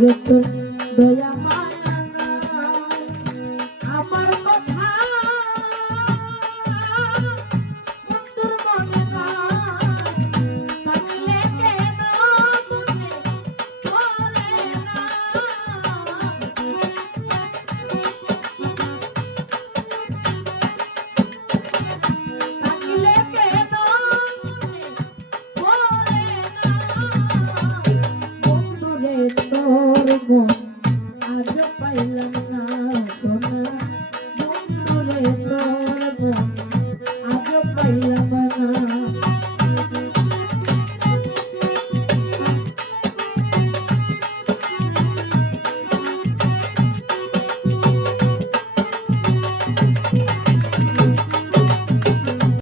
Reto, doya ma. Yeah.